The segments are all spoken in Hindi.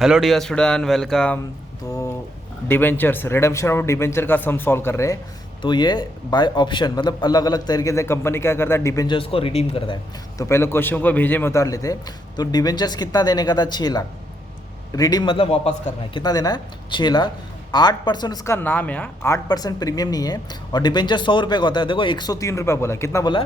Hello dear student, welcome. तो डिबेंचर्स, रिडेम्पशन ऑफ डिबेंचर का सम सॉल्व कर रहे हैं। तो ये बाय ऑप्शन, मतलब अलग अलग तरीके से कंपनी क्या करता है, डिबेंचर्स को रिडीम करता है। तो पहले क्वेश्चन को भेजे में उतार लेते हैं। तो डिबेंचर्स कितना देने का था? 6 लाख। रिडीम मतलब वापस करना है। कितना देना है? 6 लाख। 8% उसका नाम है, 8% प्रीमियम नहीं है। और डिबेंचर 100 रुपये का होता है। देखो 103 रुपये बोला, कितना बोला?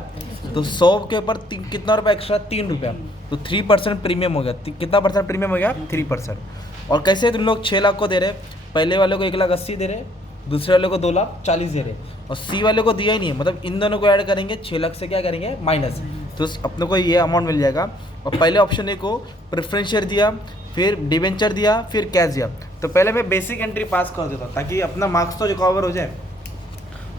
तो 100 के ऊपर कितना रुपया एक्स्ट्रा? 3 रुपया। तो 3% प्रीमियम हो गया। कितना परसेंट प्रीमियम हो गया? 3%। और कैसे तुम लोग 6 लाख को दे रहे? पहले वाले को 1,80,000 दे रहे, दूसरे वाले को 2,40,000 दे रहे, और सी वाले को दिया ही नहीं है। मतलब इन दोनों को ऐड करेंगे, 6 लाख से क्या करेंगे? माइनस। तो अपने को ये अमाउंट मिल जाएगा। और पहले ऑप्शन ए को प्रेफरेंस शेयर दिया, फिर डिवेंचर दिया, फिर कैश दिया। तो पहले मैं बेसिक एंट्री पास कर देता हूँ ताकि अपना मार्क्स तो जो कवर हो जाए।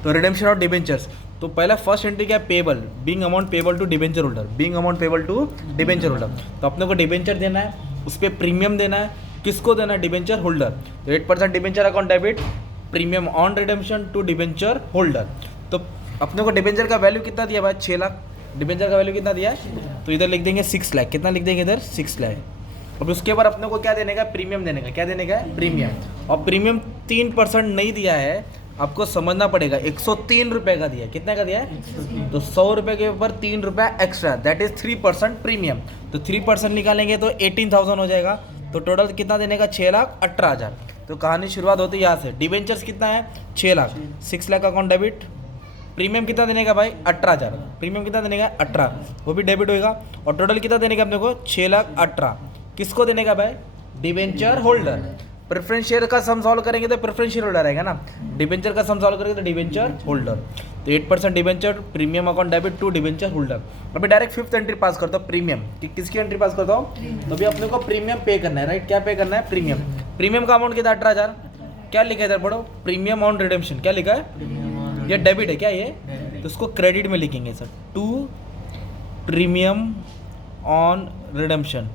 तो रिडेम्पशन ऑफ डिवेंचर्स, तो पहला फर्स्ट एंट्री क्या है? Payable, being amount payable to debenture holder, being amount payable to debenture holder. तो अपने को डिवेंचर देना है, उस पर प्रीमियम देना है। किसको देना है? Debenture holder. तो 8% debenture account debit, premium on redemption to debenture holder. तो अपने को डिवेंचर का वैल्यू कितना दिया भाई? 6 लाख। डिवेंचर का वैल्यू कितना दिया है? तो इधर लिख देंगे 6 लाख। कितना लिख देंगे इधर? 6 लाख। अब उसके बाद अपने को क्या देने का? प्रीमियम देने का। क्या देने का? प्रीमियम। और प्रीमियम 3% नहीं दिया है, आपको समझना पड़ेगा। 103 रुपये का दिया है। कितने का दिया है? तो 100 रुपये के ऊपर 3 रुपया एक्स्ट्रा, दैट इज 3% प्रीमियम। तो 3% निकालेंगे तो 18,000 हो जाएगा। तो टोटल कितना देने का? 6,18,000। तो कहानी शुरुआत होती है यहाँ से। डिवेंचर्स कितना है? 6 lakh. 6 lakh account debit. Premium कितना देने का भाई? 18,000। प्रीमियम कितना देने का? 18, वो भी डेबिट होएगा। और टोटल कितना देने का अपने को? 6,18,000। किसको देने का भाई? Debenture holder. प्रेफरेंस शेयर का सम सॉल्व करेंगे तो प्रेफरेंस शेयर होल्डर आएगा ना। डिवेंचर का सम सॉल्व करेंगे तो डिवेंचर होल्डर। तो 8% debenture, premium account debit to debenture holder. अभी डायरेक्ट फिफ्थ एंट्री पास करता हूँ, प्रीमियम। किसकी एंट्री पास करता हूँ? तो अभी अपने को प्रीमियम पे करना है, राइट? क्या पे करना है? प्रीमियम। प्रीमियम का अमाउंट कितना? 18,000। क्या लिखा है इधर पढ़ो? Premium on redemption. क्या लिखा है? ये डेबिट है क्या ये? तो उसको क्रेडिट में लिखेंगे sir. To premium on redemption,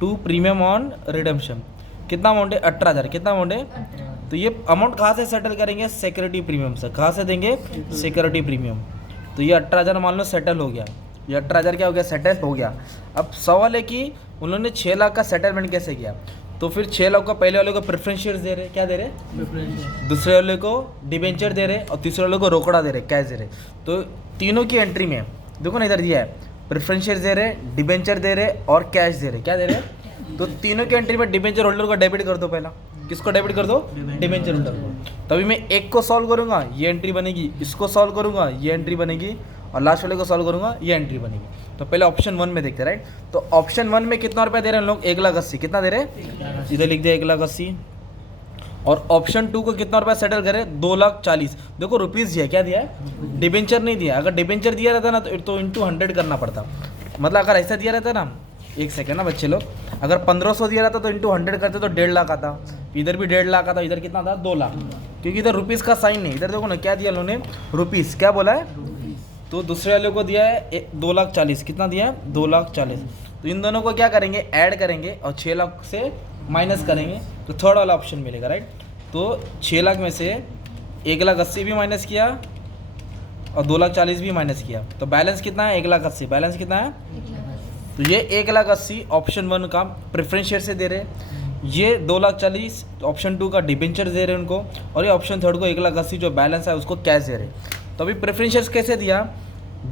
to premium on redemption. कितना अमाउंट है? 18,000। कितना अमाउंट है? तो ये अमाउंट कहाँ से सेटल करेंगे? सिक्योरिटी प्रीमियम से। कहाँ से देंगे? Security premium. तो ये 18,000 मान लो सेटल हो गया। ये 18,000 क्या हो गया? सेटल हो गया। अब सवाल है कि उन्होंने 6 लाख का सेटलमेंट कैसे किया? तो फिर 6 लाख का पहले वाले को प्रेफरेंस शेयर्स दे रहे, क्या दे रहे? दूसरे वाले को डिवेंचर दे रहे, और तीसरे वाले को रोकड़ा दे रहे, कैश दे रहे। तो तीनों की एंट्री में देखो ना, इधर दिया है प्रेफरेंस शेयर्स दे रहे, डिवेंचर दे रहे और कैश दे रहे। क्या दे रहे? तो तीनों की एंट्री में डिवेंचर होल्डर को डेबिट कर दो। पहला किसको डेबिट कर दो? डिवेंचर होल्डर को। तभी मैं एक को सॉल्व करूंगा, ये एंट्री बनेगी। इसको सॉल्व करूंगा, ये एंट्री बनेगी। और लास्ट वाले को सॉल्व करूंगा, ये एंट्री बनेगी। तो पहले ऑप्शन 1 में देखते हैं, राइट? तो ऑप्शन 1 में कितना रुपया दे रहे हैं लोग? 1,80,000। कितना दे रहे हैं? इधर लिख दिया 1,80,000। और ऑप्शन 2 को कितना रुपया सेटल करें? 2,40,000। देखो रुपीज़ दिया, क्या दिया है? डिवेंचर नहीं दिया। अगर डिवेंचर दिया रहता ना तो इंटू 100 करना पड़ता। मतलब अगर ऐसा दिया रहता ना, एक सेकेंड ना बच्चे लोग, अगर 1,500 दिया रहता तो इंटू 100 करते तो 1.5 लाख आता। इधर भी 1.5 लाख आता, इधर कितना था? 2 लाख। क्योंकि इधर रुपीज़ का साइन नहीं। इधर देखो ना क्या दिया उन्होंने? रुपीज़। क्या बोला है? तो दूसरे वाले को दिया है 2,40,000। कितना दिया है? 2,40,000। तो इन दोनों को क्या करेंगे? ऐड करेंगे और 6 लाख से माइनस करेंगे तो थर्ड वाला ऑप्शन मिलेगा, राइट? तो 6 लाख में से 1,80,000 भी माइनस किया और 2,40,000 भी माइनस किया। तो बैलेंस कितना है? 1,80,000। बैलेंस कितना है? तो ये 1,80,000 ऑप्शन 1 का प्रेफरेंस शेयर से दे रहे, ये 2,40,000 ऑप्शन 2 का डिबेंचर दे रहे उनको, और ये ऑप्शन 3 को 1,80,000 जो बैलेंस है उसको कैश दे रहे। तो अभी प्रेफरेंस शेयर कैसे दिया?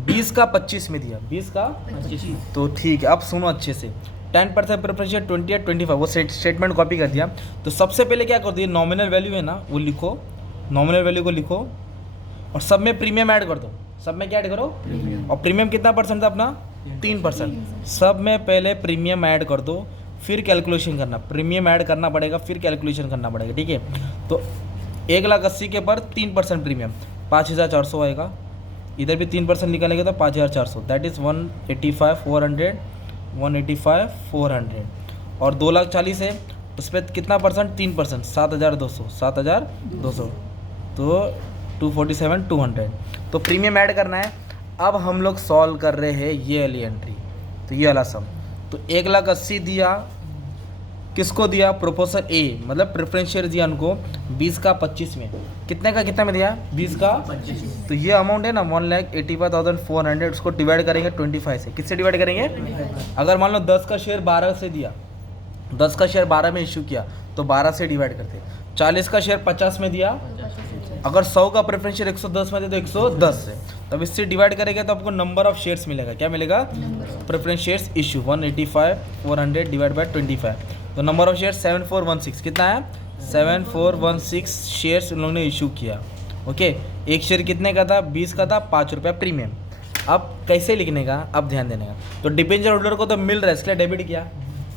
20 का 25 में दिया। 20 का 25। तो ठीक है, अब सुनो अच्छे से। 10% प्रेफरेंस शेयर 28, 25, वो स्टेटमेंट कॉपी कर दिया। तो सबसे पहले क्या कर दिया? नॉमिनल वैल्यू है ना, वो लिखो। नॉमिनल वैल्यू को लिखो और सब में प्रीमियम ऐड कर दो। सब में क्या ऐड करो? और प्रीमियम कितना परसेंट था अपना? 3%। सब में पहले प्रीमियम ऐड कर दो, फिर कैलकुलेशन करना। प्रीमियम ऐड करना पड़ेगा, फिर कैलकुलेशन करना पड़ेगा, ठीक है? तो 1,80,000 के पर 3% प्रीमियम 5,400 आएगा। इधर भी 3% निकालेंगे तो 5,400, दैट इज़ 185,400, 185,400। और 2,40,000 है, उस पर कितना परसेंट? 3%, 7,200, 7,200। तो 247,200। तो प्रीमियम ऐड करना है। अब हम लोग सॉल्व कर रहे हैं ये वाली एंट्री, तो ये वाला सम। तो 1,80,000 दिया, किसको दिया? प्रोपोजल ए, मतलब प्रेफरेंस शेयर दिया उनको 20 का 25 में। कितने का कितना में दिया? 20 का 25। तो ये अमाउंट है ना 1,85,400, उसको डिवाइड करेंगे 25 से। किससे डिवाइड करेंगे? अगर मान लो 10 का शेयर 12 से दिया, 10 का शेयर 12 में इशू किया तो 12 से डिवाइड करते, 40 का शेयर 50 में दिया, अगर 100 का प्रेफरेंस शेयर 110 में दे तो 110 से, तब इससे डिवाइड करेंगे तो आपको नंबर ऑफ शेयर्स मिलेगा। क्या मिलेगा? Preference shares issue 185 400 divide by 25, तो नंबर ऑफ शेयर 7416 कितना है? 7416 शेयर्स उन लोगों ने इशू किया। ओके, एक शेयर कितने का था? 20 का था, 5 रुपया प्रीमियम। अब कैसे लिखने का, अब ध्यान देने का, तो डिबेंचर होल्डर को तो मिल रहा है इसलिए डेबिट किया,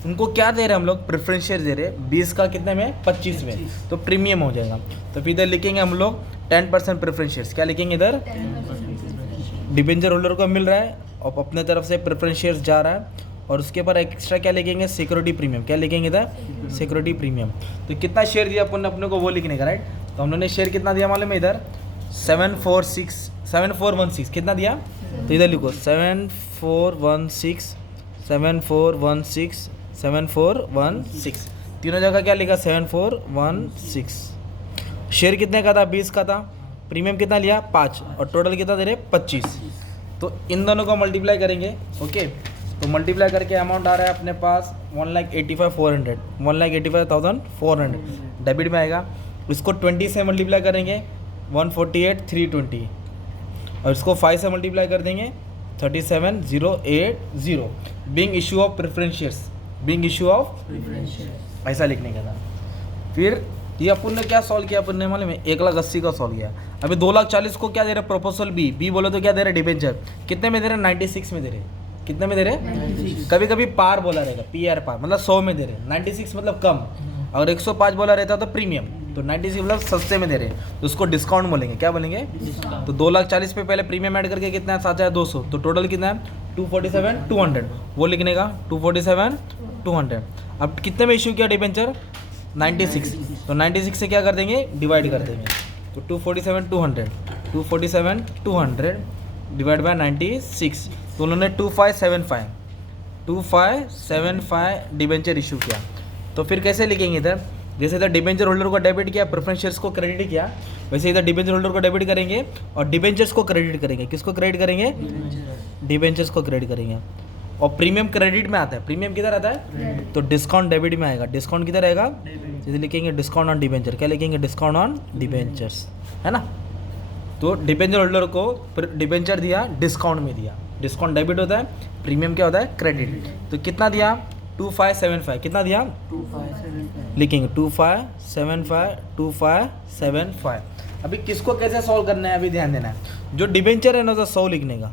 उनको क्या दे रहे हैं हम लोग? प्रेफरेंस शेयर दे रहे हैं, 20 का कितने में? 25 में, तो प्रीमियम हो जाएगा। तो फिर इधर लिखेंगे हम लोग 10% प्रेफरेंस शेयर्स। क्या लिखेंगे इधर? डिबेंचर होल्डर को मिल रहा है और अपने तरफ से प्रेफरेंस शेयर्स जा रहा है, और उसके ऊपर एक्स्ट्रा क्या लिखेंगे? Security premium. क्या लिखेंगे इधर? Security premium. तो कितना शेयर दिया अपन ने अपने को वो लिखने का, राइट? तो हम लोगों ने शेयर कितना दिया मालूम है इधर? 7416 कितना दिया? तो इधर लिखो 7416 तीनों जगह क्या लिखा? 7416। शेयर कितने का था? 20 का था, प्रीमियम कितना लिया? 5, और टोटल कितना दे रहे? 25। तो इन दोनों को मल्टीप्लाई करेंगे। ओके, तो मल्टीप्लाई करके अमाउंट आ रहा है अपने पास 1,85,400, 1,85,400 डेबिट में आएगा। इसको 20 से मल्टीप्लाई करेंगे 148,320, और इसको 5 से मल्टीप्लाई कर देंगे 37,080। Being issue of preference shares, being issue of, ऐसा लिखने का था। फिर ये अपन ने क्या सॉल्व किया? अपन ने मालूम है 1,80,000 का सॉल्व किया। अभी 2,40,000 को क्या दे रहे? प्रोपोजल बी बोलो तो क्या दे रहे? डिबेंचर। कितने में दे रहे? 96 में दे रहे। कितने में दे रहे? 96। कभी कभी पार बोला रहेगा, PR पार, मतलब 100 में दे रहे। 96 मतलब कम, अगर 105 बोला रहता तो प्रीमियम, तो 96 मतलब सस्ते में दे रहे, तो उसको डिस्काउंट बोलेंगे। क्या बोलेंगे? तो 2,40,000 पे पहले प्रीमियम ऐड करके कितना है? 7,200, तो टोटल कितना है? 247,200, वो लिखने का 247,200। अब कितने में इशू किया डिबेंचर? 96, तो 96 से क्या कर देंगे? डिवाइड कर देंगे, तो 247,200 डिवाइड बाय 96, तो उन्होंने 2575 डिबेंचर इशू किया। तो फिर कैसे लिखेंगे इधर? जैसे इधर डिबेंचर होल्डर को डेबिट किया, प्रेफरेंस शेयर्स को क्रेडिट किया, वैसे इधर डिबेंचर होल्डर को डेबिट करेंगे और डिबेंचर्स को क्रेडिट करेंगे। किसको क्रेडिट करेंगे? डिबेंचर्स को क्रेडिट करेंगे। और प्रीमियम क्रेडिट में आता है, प्रीमियम किधर आता है? तो डिस्काउंट डेबिट में आएगा। डिस्काउंट किधर आएगा? इधर लिखेंगे डिस्काउंट ऑन डिबेंचर। क्या लिखेंगे? डिस्काउंट ऑन डिबेंचर्स, है ना? तो डिबेंचर होल्डर को डिबेंचर दिया, डिस्काउंट में दिया, डिस्काउंट डेबिट होता है, प्रीमियम क्या होता है? क्रेडिट। तो कितना दिया? 2575। कितना दिया? 2575 लिखेंगे 2575। अभी किसको कैसे सॉल्व करना है, अभी ध्यान देना है। जो डिबेंचर है ना, तो 100 लिखने का,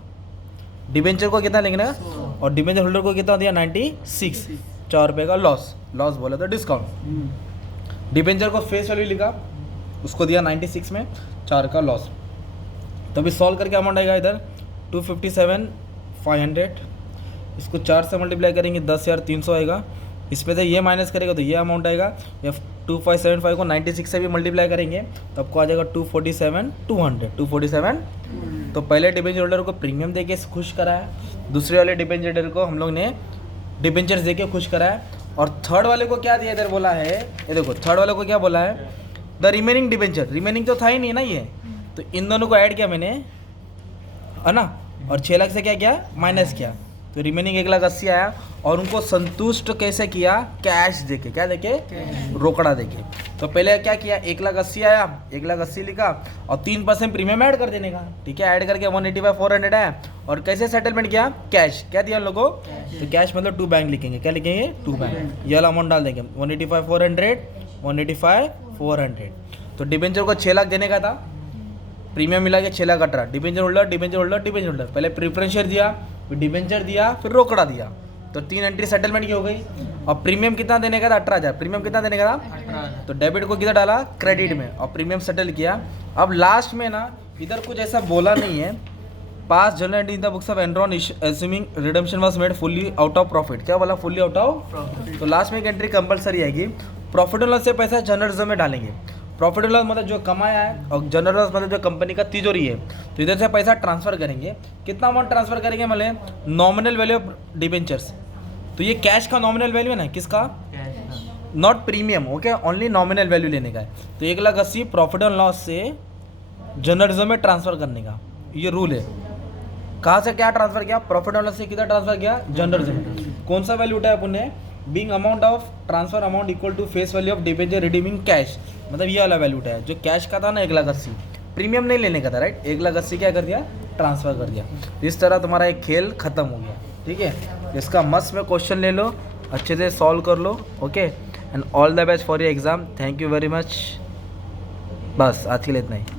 डिबेंचर को कितना लिखना है, और डिबेंचर होल्डर को कितना दिया? 96, 4 रुपये का लॉस बोला तो डिस्काउंट। डिबेंचर को फेस वैल्यू लिखा, उसको दिया 96 में 4 का लॉस। तो अभी सॉल्व करके अमाउंट आएगा इधर 257,500, इसको 4 से मल्टीप्लाई करेंगे 10,300 आएगा, इसमें से ये माइनस करेगा तो ये अमाउंट आएगा। या 2575 को 96 से भी मल्टीप्लाई करेंगे तो आपको आ जाएगा 247,200। तो पहले डिबेंचर होल्डर को प्रीमियम देके खुश कराया, दूसरे वाले डिबेंचर होल्डर को हम लोग ने डिबेंचर्स देके खुश कराया, और थर्ड वाले को क्या दिया इधर बोला है? ये देखो थर्ड वाले को क्या बोला है? द रिमेनिंग डिबेंचर, रिमेनिंग तो था ही नहीं ना ये, तो इन दोनों को ऐड किया मैंने, है ना, और 6 लाख से क्या किया? माइनस किया, तो रिमेनिंग 1,80,000 आया। और उनको संतुष्ट कैसे किया? कैश देके। क्या देके? रोकड़ा देके। तो पहले क्या किया? 1,80,000 आया, 1,80,000 लिखा और 3% प्रीमियम ऐड कर देने का, ठीक है। ऐड करके 185,400 आया, और कैसे सेटलमेंट किया? कैश। क्या दिया लोगों को? तो कैश मतलब टू बैंक लिखेंगे। क्या लिखेंगे? To bank. ये वाला अमाउंट डाल देंगे 185,400। तो डिबेंचर को 6 लाख देने का था, प्रीमियम मिला के 6,18,000। डिबेंचर होल्डर पहले प्रेफरेंस शेयर दिया, फिर डिबेंचर दिया, फिर रोकड़ा दिया, तो 3 एंट्री सेटलमेंट की हो गई। और प्रीमियम कितना देने का था? 18,000। प्रीमियम कितना देने का था? 18,000। तो डेबिट को किधर डाला? क्रेडिट में, और प्रीमियम सेटल किया। अब लास्ट में ना इधर कुछ ऐसा बोला नहीं है, pass journal in the books of Enron assuming redemption was made fully out of profit. क्या बोला? Fully out of profit. तो लास्ट में एक एंट्री कंपलसरी आएगी, प्रॉफिट एंड लॉस से पैसा जनरल रिजर्व में डालेंगे। प्रॉफिट एंड लॉस मतलब जो कमाया है, और जनरल लॉस मतलब जो कंपनी का तिजोरी है, तो इधर से पैसा ट्रांसफर करेंगे। कितना अमाउंट ट्रांसफर करेंगे? मतलब नॉमिनल वैल्यू ऑफ डिबेंचर्स, तो ये कैश का नॉमिनल वैल्यू है ना, किसका? Not premium, okay, only nominal value लेने का है। तो 1,80,000 प्रॉफिट एंड लॉस से जनरल रिजर्व में ट्रांसफर करने का ये रूल है। कहाँ से क्या ट्रांसफर किया? प्रॉफिट एंड लॉस से किधर ट्रांसफर किया? जनरल रिजर्व में। कौन सा वैल्यू उठाया अपन ने? Being amount of transfer amount equal to face value of debenture redeeming cash, मतलब ये वाला वैल्यू है जो कैश का था ना 1,80,000, प्रीमियम नहीं लेने का था राइट, 1,80,000 क्या कर दिया, ट्रांसफ़र कर दिया। इस तरह तुम्हारा एक खेल ख़त्म हो गया, ठीक है। इसका मस्त में क्वेश्चन ले लो, अच्छे से सॉल्व कर लो, okay. And all the best for your exam, thank you very much. बस आज के लिए इतना ही।